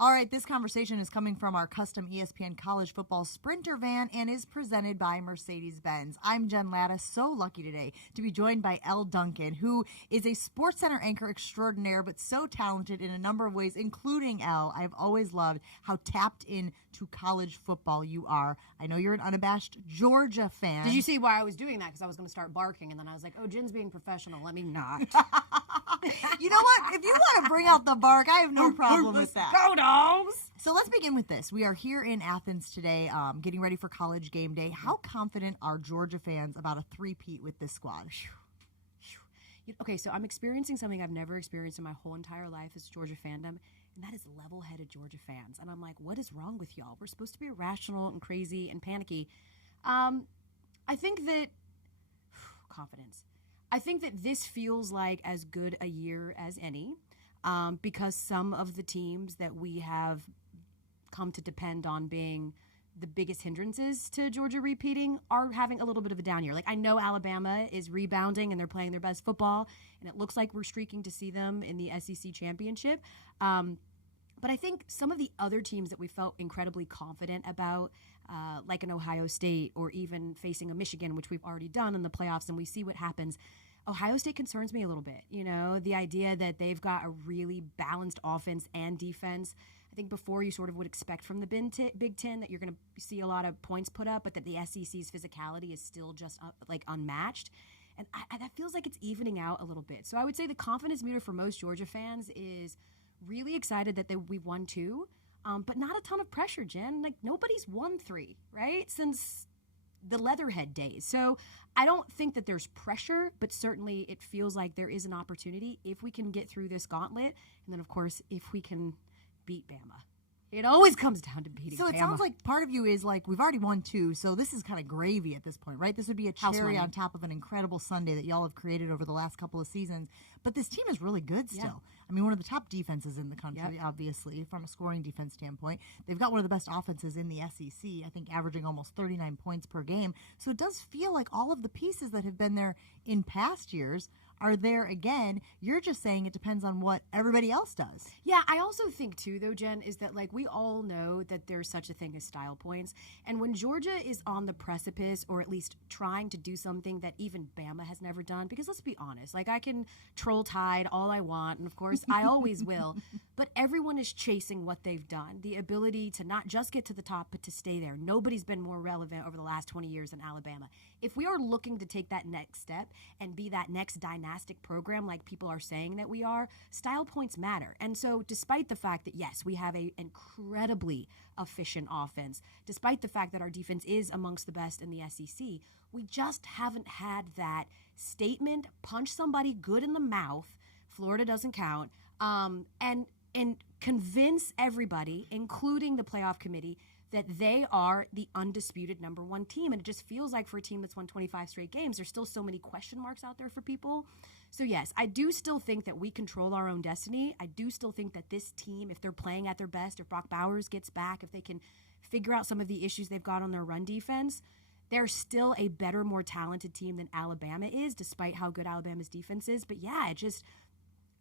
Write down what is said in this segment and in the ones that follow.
All right, this conversation is coming from our custom ESPN college football Sprinter van and is presented by Mercedes-Benz. I'm Jen Lada, so lucky today to be joined by Elle Duncan, who is a SportsCenter anchor extraordinaire, but so talented in a number of ways, including Elle. I've always loved how tapped in to college football you are. I know you're an unabashed Georgia fan. Did you see why I was doing that? Because I was going to start barking, and then I was like, oh, Jen's being professional. Let me not. You know what? If you want to bring out the bark, I have no problem with that. Go, dogs! So let's begin with this. We are here in Athens today, getting ready for college game day. How confident are Georgia fans about a three-peat with this squad? Okay, so I'm experiencing something I've never experienced in my whole entire life as Georgia fandom, and that is level-headed Georgia fans. And I'm like, what is wrong with y'all? We're supposed to be irrational and crazy and panicky. I think that confidence. I think that this feels like as good a year as any, because some of the teams that we have come to depend on being the biggest hindrances to Georgia repeating are having a little bit of a down year. Like, I know Alabama is rebounding and they're playing their best football, and it looks like we're streaking to see them in the SEC championship. But I think some of the other teams that we felt incredibly confident about, like an Ohio State or even facing a Michigan, which we've already done in the playoffs, and we see what happens. Ohio State concerns me a little bit. You know, the idea that they've got a really balanced offense and defense. I think before you sort of would expect from the Big Ten that you're going to see a lot of points put up, but that the SEC's physicality is still just like unmatched. And that feels like it's evening out a little bit. So I would say the confidence meter for most Georgia fans is really excited that we won 2, but not a ton of pressure, Jen. Like, nobody's won 3, right, since the Leatherhead days. So I don't think that there's pressure, but certainly it feels like there is an opportunity if we can get through this gauntlet. And then, of course, if we can beat Bama. It always comes down to beating Bama. So it sounds like part of you is like, we've already won 2, so this is kind of gravy at this point, right? This would be a cherry on top of an incredible sundae that y'all have created over the last couple of seasons. But this team is really good still. Yeah. I mean, one of the top defenses in the country, obviously, from a scoring defense standpoint. They've got one of the best offenses in the SEC, I think averaging almost 39 points per game. So it does feel like all of the pieces that have been there in past years are there again. You're just saying it depends on what everybody else does. Yeah, I also think, too, though, Jen, is that, like, we all know that there's such a thing as style points. And when Georgia is on the precipice, or at least trying to do something that even Bama has never done, because let's be honest, like, I can troll Tide all I want, and of course, I always will, but everyone is chasing what they've done. The ability to not just get to the top, but to stay there. Nobody's been more relevant over the last 20 years than Alabama. If we are looking to take that next step and be that next dynastic program like people are saying that we are, style points matter. And so despite the fact that, yes, we have an incredibly efficient offense, despite the fact that our defense is amongst the best in the SEC, we just haven't had that statement, punch somebody good in the mouth, Florida doesn't count, and convince everybody, including the playoff committee, that they are the undisputed number 1 team. And it just feels like for a team that's won 25 straight games, there's still so many question marks out there for people. So yes, I do still think that we control our own destiny. I do still think that this team, if they're playing at their best, if Brock Bowers gets back, if they can figure out some of the issues they've got on their run defense, they're still a better, more talented team than Alabama is, despite how good Alabama's defense is. But yeah,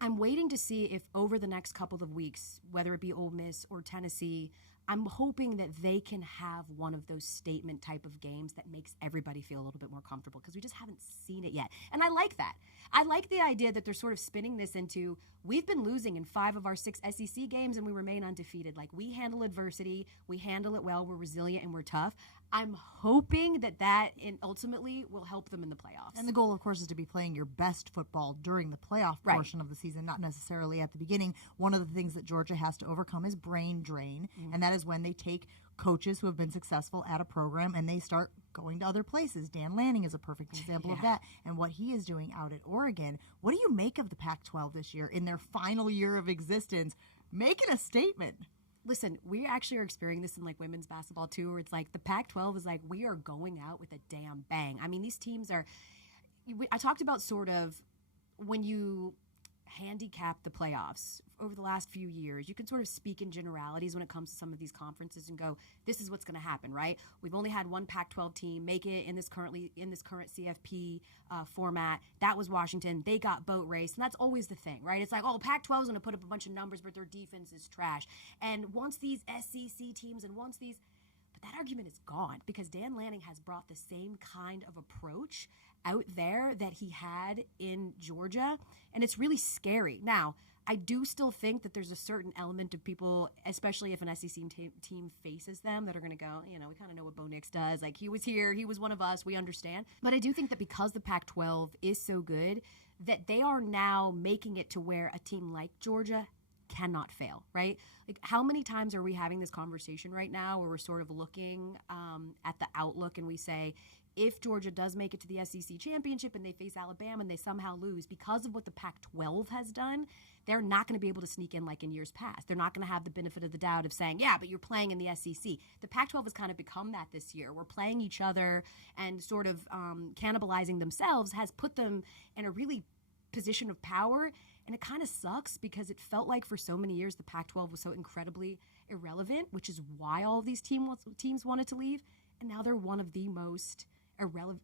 I'm waiting to see if over the next couple of weeks, whether it be Ole Miss or Tennessee, I'm hoping that they can have one of those statement type of games that makes everybody feel a little bit more comfortable, because we just haven't seen it yet. And I like that. I like the idea that they're sort of spinning this into, we've been losing in 5 of our 6 SEC games and we remain undefeated. Like, we handle adversity, we handle it well, we're resilient, and we're tough. I'm hoping that ultimately will help them in the playoffs. And the goal, of course, is to be playing your best football during the playoff portion of the season, not necessarily at the beginning. One of the things that Georgia has to overcome is brain drain, and that is when they take coaches who have been successful at a program and they start going to other places. Dan Lanning is a perfect example of that, and what he is doing out at Oregon. What do you make of the Pac-12 this year in their final year of existence, making a statement? Listen, we actually are experiencing this in, like, women's basketball, too, where it's like the Pac-12 is like, we are going out with a damn bang. I mean, these teams are – I talked about sort of when you handicap the playoffs over the last few years, you can sort of speak in generalities when it comes to some of these conferences and go, this is what's going to happen, right? We've only had one Pac-12 team make it in this current CFP format. That was Washington. They got boat race, and that's always the thing, right? It's like, oh, Pac-12 is going to put up a bunch of numbers, but their defense is trash. And once these SEC teams and once these... But that argument is gone because Dan Lanning has brought the same kind of approach out there that he had in Georgia, and it's really scary. Now, I do still think that there's a certain element of people, especially if an SEC team faces them, that are going to go, we kind of know what Bo Nix does. Like, he was here, he was one of us, we understand. But I do think that because the Pac-12 is so good, that they are now making it to where a team like Georgia cannot fail, right? Like, how many times are we having this conversation right now where we're sort of looking at the outlook and we say, if Georgia does make it to the SEC championship and they face Alabama and they somehow lose because of what the Pac-12 has done, they're not going to be able to sneak in like in years past. They're not going to have the benefit of the doubt of saying, yeah, but you're playing in the SEC. The Pac-12 has kind of become that this year. We're playing each other, and sort of cannibalizing themselves has put them in a really position of power. And it kind of sucks because it felt like for so many years the Pac-12 was so incredibly irrelevant, which is why all of these teams wanted to leave. And now they're one of the most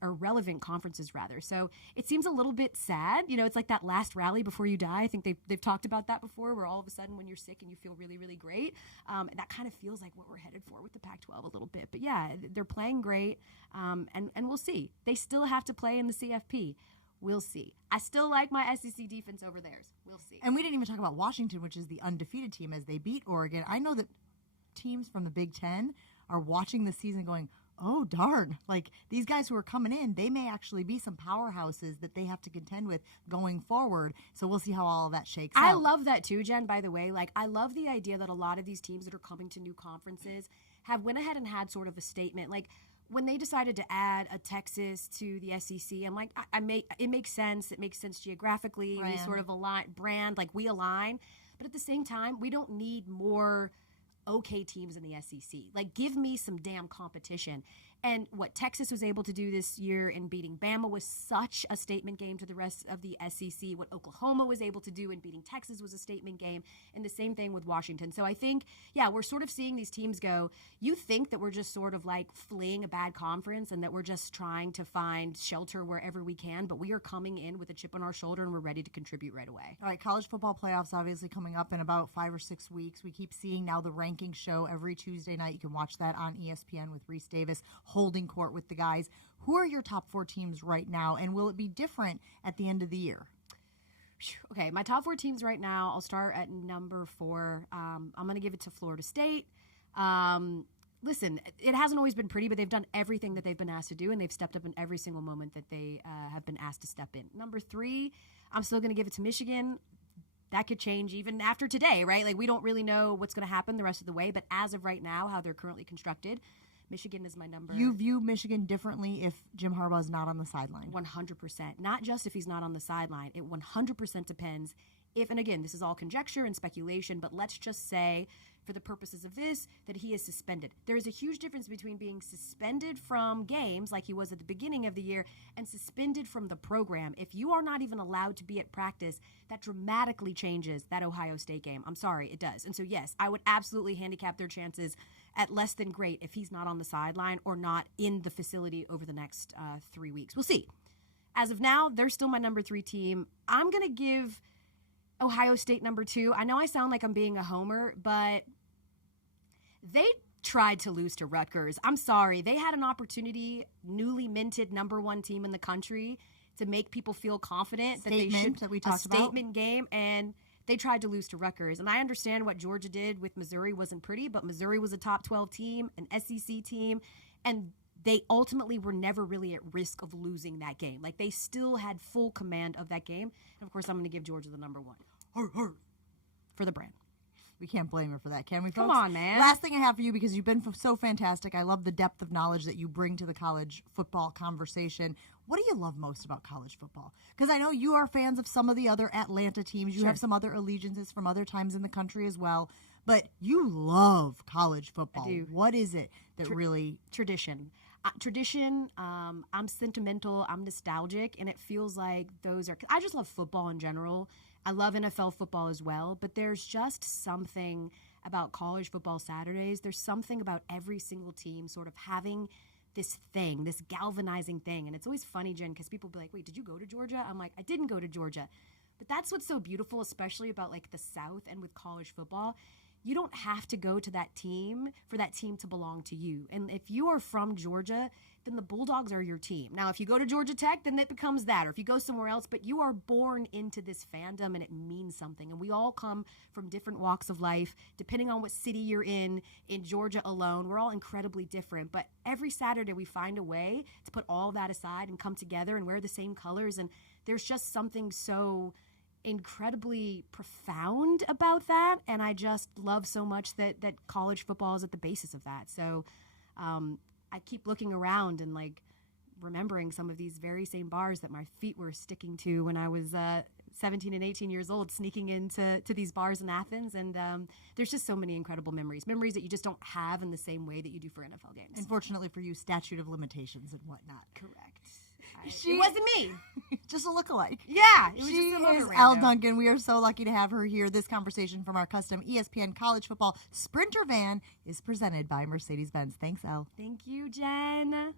irrelevant conferences, rather. So it seems a little bit sad. It's like that last rally before you die. I think they've talked about that before, where all of a sudden when you're sick and you feel really, really great. And that kind of feels like what we're headed for with the Pac-12 a little bit. But yeah, they're playing great. And we'll see. They still have to play in the CFP. We'll see. I still like my SEC defense over theirs. We'll see. And we didn't even talk about Washington, which is the undefeated team, as they beat Oregon. I know that teams from the Big Ten are watching the season going, oh, darn. Like, these guys who are coming in, they may actually be some powerhouses that they have to contend with going forward. So we'll see how all of that shakes out. I love that too, Jen, by the way. Like, I love the idea that a lot of these teams that are coming to new conferences have went ahead and had sort of a statement. Like, when they decided to add a Texas to the SEC, I'm like, it makes sense. It makes sense geographically. We sort of align, we align. But at the same time, we don't need more okay teams in the SEC. Like, give me some damn competition. And what Texas was able to do this year in beating Bama was such a statement game to the rest of the SEC. What Oklahoma was able to do in beating Texas was a statement game. And the same thing with Washington. So I think, yeah, we're sort of seeing these teams go, you think that we're just sort of like fleeing a bad conference and that we're just trying to find shelter wherever we can, but we are coming in with a chip on our shoulder and we're ready to contribute right away. All right, college football playoffs obviously coming up in about 5 or 6 weeks. We keep seeing now the rankings show every Tuesday night. You can watch that on ESPN with Reese Davis holding court with the guys. Who are your top 4 teams right now, and will it be different at the end of the year? Okay, my top 4 teams right now, I'll start at number 4. I'm going to give it to Florida State. Listen, it hasn't always been pretty, but they've done everything that they've been asked to do, and they've stepped up in every single moment that they have been asked to step in. Number 3, I'm still going to give it to Michigan. That could change even after today, right? Like, we don't really know what's going to happen the rest of the way, but as of right now, how they're currently constructed, Michigan is my number. You view Michigan differently if Jim Harbaugh is not on the sideline? 100%. Not just if he's not on the sideline. It 100% depends if, and again, this is all conjecture and speculation, but let's just say, for the purposes of this, that he is suspended. There is a huge difference between being suspended from games, like he was at the beginning of the year, and suspended from the program. If you are not even allowed to be at practice, that dramatically changes that Ohio State game. I'm sorry, it does. And so, yes, I would absolutely handicap their chances at less than great if he's not on the sideline or not in the facility over the next 3 weeks. We'll see. As of now, they're still my number 3 team. I'm going to give Ohio State number 2. I know I sound like I'm being a homer, but they tried to lose to Rutgers. I'm sorry. They had an opportunity, newly minted number 1 team in the country, to make people feel confident that they should a statement game, and they tried to lose to Rutgers. And I understand what Georgia did with Missouri wasn't pretty, but Missouri was a top 12 team, an SEC team, and they ultimately were never really at risk of losing that game. Like, they still had full command of that game. And, of course, I'm going to give Georgia the number 1. For the brand. We can't blame her for that, can we, folks? Come on, man. Last thing I have for you, because you've been so fantastic. I love the depth of knowledge that you bring to the college football conversation. What do you love most about college football? Because I know you are fans of some of the other Atlanta teams. You have some other allegiances from other times in the country as well. But you love college football. I do. What is it that really... Tradition. I'm sentimental, I'm nostalgic, and it feels like those are... I just love football in general. I love NFL football as well, but there's just something about college football Saturdays. There's something about every single team sort of having this thing, this galvanizing thing. And it's always funny, Jen, because people be like, wait, did you go to Georgia? I'm like, I didn't go to Georgia. But that's what's so beautiful, especially about like the South and with college football. You don't have to go to that team for that team to belong to you. And if you are from Georgia, then the Bulldogs are your team. Now, if you go to Georgia Tech, then it becomes that. Or if you go somewhere else, but you are born into this fandom and it means something. And we all come from different walks of life, depending on what city you're in Georgia alone. We're all incredibly different. But every Saturday we find a way to put all that aside and come together and wear the same colors. And there's just something so incredibly profound about that, and I just love so much that college football is at the basis of that. So I keep looking around and like remembering some of these very same bars that my feet were sticking to when I was 17 and 18 years old, sneaking into these bars in Athens, and there's just so many incredible memories that you just don't have in the same way that you do for NFL games. Unfortunately for you, statute of limitations and whatnot. Correct. It wasn't me. Just a lookalike. Yeah. It was she just a is Elle Duncan. We are so lucky to have her here. This conversation from our custom ESPN college football Sprinter van is presented by Mercedes-Benz. Thanks, Elle. Thank you, Jen.